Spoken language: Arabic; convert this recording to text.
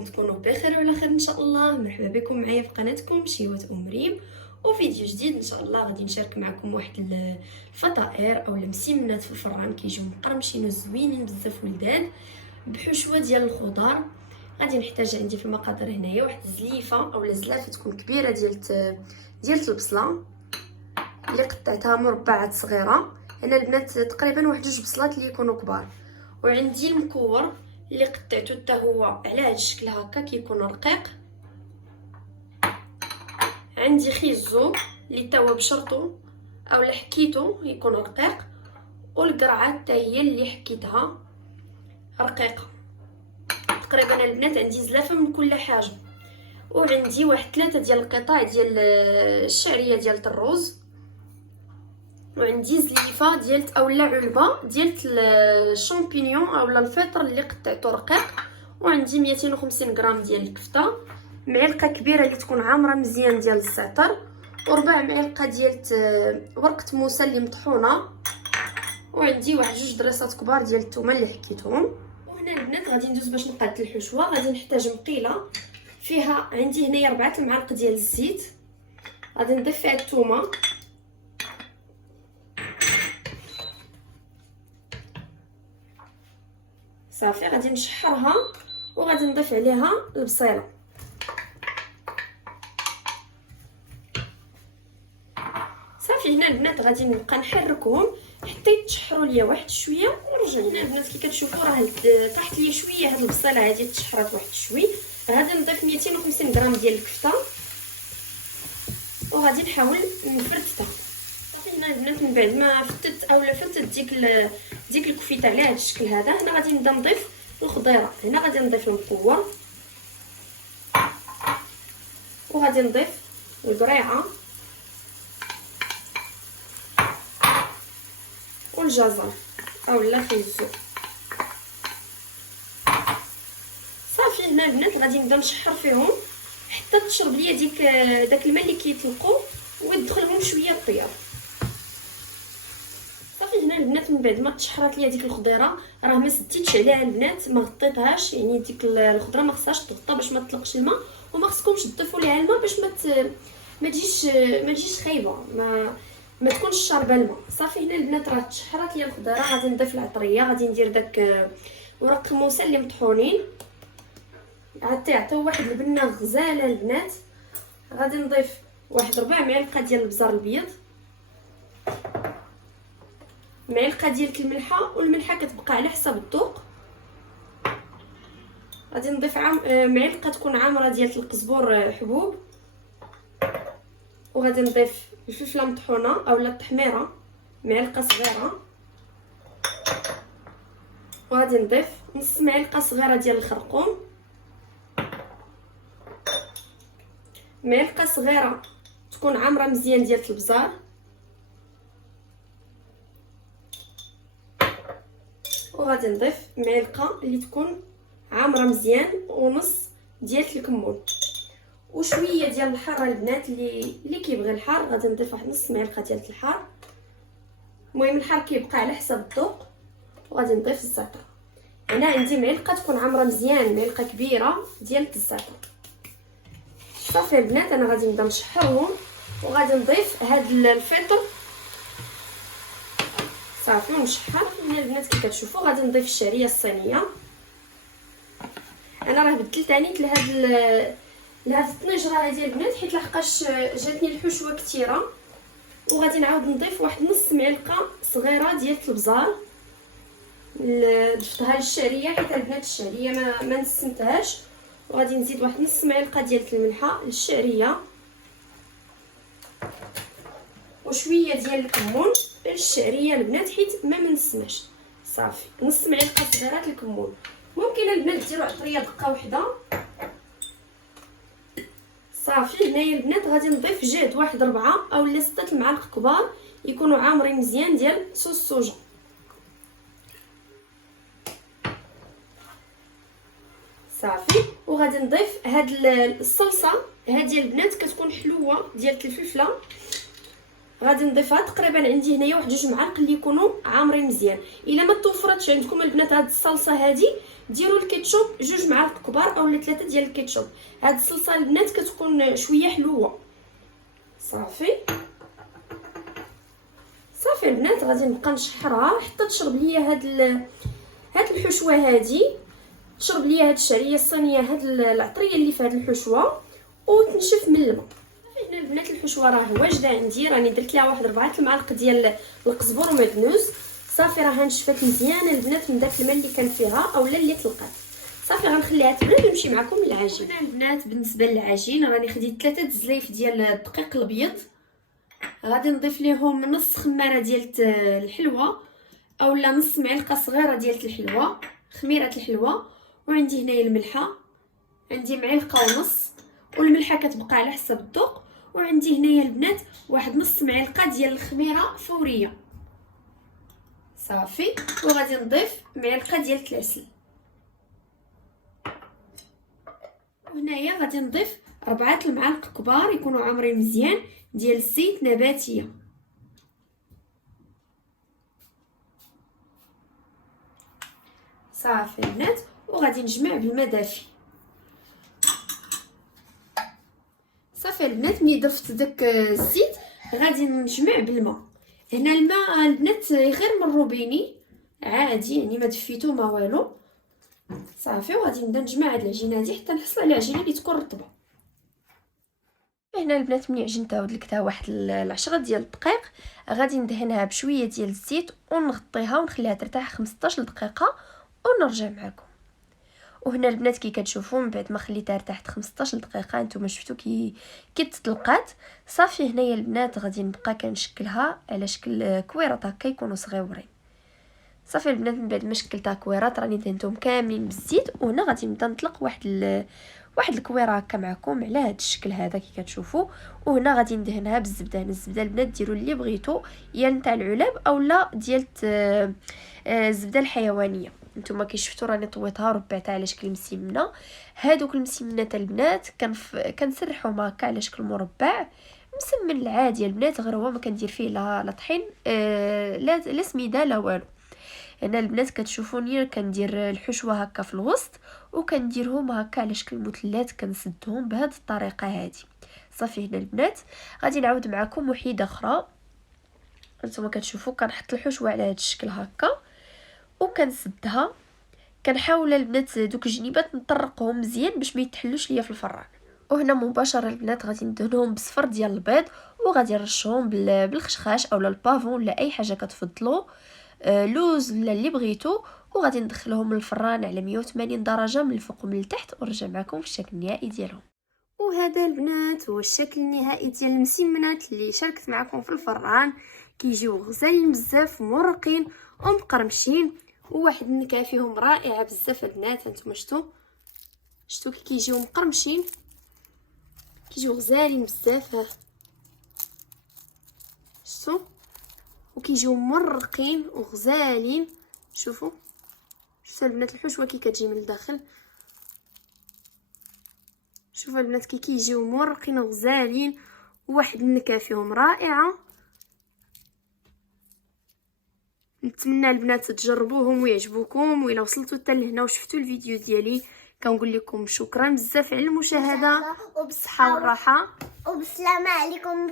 عليكم؟ تكونوا بخير وعلى خير ان شاء الله. مرحبا بكم معايا في قناتكم شيوات ام ريم، وفيديو جديد ان شاء الله. غادي نشارك معكم واحد الفطائر او المسمنات في الفران كيجيو مقرمشين وزوينين بزاف ولدان بحشوه ديال الخضر. غادي نحتاج عندي في المقادير هنايا واحد الزليفه او زلافه تكون كبيره ديال البصله اللي قطعتها مربعات صغيره. انا البنات تقريبا واحد جوج بصلات اللي يكونوا كبار، وعندي المكور اللي قطعته حتى هو على هذا الشكل هكا كيكون رقيق. عندي خيزو اللي تا هو بشرطو او حكيتو يكون رقيق، والقرعه حتى هي اللي حكيتها رقيقه. تقريبا البنات عندي زلافه من كل حاجه. وعندي واحد 3 ديال القطع ديال الشعريه ديال الروز، وعندي زليفه ديال اولا علبه ديال الشامبينيون اولا الفطر اللي قطعته رقيق، وعندي 250 غرام ديال الكفته، معلقه كبيره اللي تكون عامره مزيان ديال الزعتر، وربع معلقه ديال ورقه موسى اللي مطحونه، وعندي واحد جوج دريسات كبار ديال الثومه اللي حكيتهم. وهنا البنات غادي ندوز باش نقاد الحشوه. غادي نحتاج مقيله فيها عندي هنايا 4 المعالق ديال الزيت. غادي نضيف فيها الثومه، صافي غادي نشحرها، وغادي نضيف عليها البصيله. صافي هنا البنات غادي نبقى نحركهم حتى يتشحروا ليا واحد شويه ونرجع. هنا البنات كي كتشوفوا راه طاحت ليا شويه هاد البصيله هادي تشحرات واحد شويه. غادي نضيف 250 غرام ديال الكفته، وغادي نحاول نفرتها. صافي هنا البنات من بعد ما فتت اولا فتت ديك الكفيته على هذا الشكل هذا، هنا غادي نبدا نضيف الخضيره. هنا غادي نضيف المكور، وغادي نضيف القريعه والجزر اولا خيزو. صافي هنا البنات غادي نبدا نشحر فيهم حتى تشرب ليا داك الماء اللي كيطلقوا ويدخلهم شويه الطياب. صافي هنا البنات من بعد ما تشحرات ليا ديك الخضيره، راه ما سديتش عليها البنات، ما غطيتهاش، يعني ديك الخضره ما خصهاش تغطى باش ما تطلقش الماء، وما خصكمش تضيفوا ليها الماء باش ما تجيش خايبه، ما تكونش شاربه الماء. صافي هنا البنات راه تشحرات ليا الخضيره. غادي نضيف العطريه، غادي ندير داك ورق الموسى اللي مطحونين عاد يعطيو واحد البنه غزاله البنات. غادي نضيف واحد 4 معالق ديال البزار الابيض، معلقه ديال الملحه، والملحه كتبقى على حسب الذوق. غادي نضيف معلقه تكون عامره ديال القزبور حبوب، وغادي نضيف الفلفله مطحونه اولا التحميره معلقه صغيره، وغادي نضيف نص معلقه صغيره ديال الخرقوم، معلقه صغيره تكون عامره مزيان ديال البزار، وغادي نضيف معلقه اللي تكون عامره مزيان ونص ديال الكمون، وشويه ديال الحار البنات اللي كيبغي الحار. غادي نضيف واحد نص معلقه ديال الحار، المهم الحار كيبقى على حسب الذوق. وغادي نضيف الزعتر. هنا عندي معلقه تكون عامره مزيان، معلقه كبيره ديال الزعتر. صافي البنات انا غادي نبدا نشحرهم، وغادي نضيف هاد الفطر صافي ونشحر. هنا البنات كي كتشوفوا غادي نضيف الشعريه الصينيه. انا راه بدلت عنيت لهاد الطنجره هادي البنات حيت لحقاش جاتني الحشوه كثيره. وغادي نعاود نضيف واحد نص معلقه صغيره ديال البزار، ضفتها للشعريه حيت البنات الشعريه ما نسمتهاش. وغادي نزيد واحد نص معلقه ديال الملحه للشعريه، وشويه ديال الكمون للشعريه البنات حيت ما منسماش. صافي نص معلقه صغيره الكمون. ممكن البنات ديروا عطريه دقه واحده. صافي هنايا البنات غادي نضيف جهد واحد 4 اولا 6 المعالق كبار يكونوا عامرين مزيان ديال صوص الصوجا. صافي وغادي نضيف هاد الصلصه هادي البنات كتكون حلوه ديال الفلفله. غادي نضيفها تقريبا عندي هنايا واحد 2 معالق اللي يكونوا عامرين مزيان. الا ما توفرتش عندكم البنات هاد الصلصه هادي، ديروا الكيتشوب 2 معالق كبار اولا 3 ديال الكيتشوب. هاد الصلصه البنات كتكون شويه حلوه. صافي البنات غادي نبقى نشحرها حتى تشرب ليا هاد الحشوه هادي، تشرب ليا هاد الشعريه الصينيه، هاد العطريه اللي في هاد الحشوه، وتنشف من الماء. هنا البنات الحشوه راه واجده عندي، راني درت ليها واحد 4 المعالق ديال القزبر ومعدنوس. صافي راه نشفت مزيان البنات من داك الماء اللي كان فيها اولا اللي طلقات. صافي غنخليها تبرد ونمشي معكم للعجين. هنا البنات بالنسبه للعجين راني خديت 3 زلايف ديال الدقيق الابيض، غادي نضيف ليهم نص خماره ديال الحلوه اولا نص معلقه صغيره ديال الحلوه، خميره الحلوه. وعندي هنايا الملحه، عندي معلقه ونص، والملحه كتبقى على حسب الذوق. وعندي هنايا البنات واحد نص معلقه ديال الخميره فوريه. صافي وغادي نضيف معلقه ديال العسل. وهنايا غادي نضيف 4 المعالق كبار يكونوا عامرين مزيان ديال الزيت نباتيه. صافي البنات وغادي نجمع بالماء دافي. صافي البنات ملي ضفت داك الزيت غادي نجمع بالماء. هنا الماء البنات غير من الروبيني عادي، يعني ما دفيتو ما والو. صافي وغادي نبدا نجمع هاد العجينه هادي حتى نحصل على عجينه اللي تكون رطبه. هنا البنات ملي عجنتها ودلكتها واحد 10 ديال الدقائق، غادي ندهنها بشويه ديال الزيت ونغطيها ونخليها ترتاح 15 دقيقه ونرجع معكم. وهنا البنات كي كتشوفوا من بعد ما خليتها ارتاحت 15 دقيقه نتوما شفتوا كي تطلقات. صافي هنايا البنات غادي نبقى كنشكلها على شكل كويرات هكا يكونوا صغيورين. صافي البنات من بعد ما شكلتها كويرات راني دهنتهم كاملين بالزيت، وهنا غادي نبدا نطلق واحد الكويره هكا معكم على هذا الشكل هذا كي كتشوفوا. وهنا غادي ندهنها بالزبده. الزبده البنات ديروا اللي بغيتو، يا نتاع العلب اولا ديال الزبده الحيوانيه. نتوما كي شفتوا راني طويتها وربعتها على شكل مسمنه. هادوك المسمنات البنات كنسرحهم هكا على شكل مربع مسمن العادي البنات، غير هو ما كندير فيه لا طحين لا سميده لا والو. هنا البنات كتشوفوني كندير الحشوه هكا في الوسط وكنديرهم هكا على شكل مثلث كنسدهم بهذه الطريقه هذه. صافي هنا البنات غادي نعاود معكم وحيده اخرى. نتوما كتشوفوا كنحط الحشوه على هذا الشكل هكا وكنسدها. كنحاول البنات دوك الجنيبات نطرقهم مزيان باش ما يتحلوش ليا في الفران. وهنا مباشره البنات غادي ندهنهم بصفر ديال البيض وغادي نرشهم بالخشخاش اولا البافون ولا اي حاجه كتفضلوا، لوز ولا اللي بغيتو. وغادي ندخلهم للفران على 180 درجه من الفوق ومن التحت ونرجع معكم في الشكل النهائي ديالهم. وهذا البنات هو الشكل النهائي ديال المسمنات اللي شاركت معكم في الفران. كيجيو غزالين بزاف مرقين ومقرمشين وواحد النكهه فيهم رائعه بزاف البنات. هانتوما شفتوا كي كيجيو مقرمشين، كيجيو غزالين بزاف. شفتوا وكيجيو مرقين وغزالين. شوفوا البنات الحشوه كي كتجي من الداخل. شوفوا البنات كي كيجيو مرقين وغزالين وواحد النكهه فيهم رائعه. نتمنى البنات تجربوهم ويعجبوكم. وإلا وصلتوا حتى لهنا وشفتوا الفيديو ديالي كنقول لكم شكرا بزاف على المشاهده وبالصحه والراحه وبالسلامه عليكم.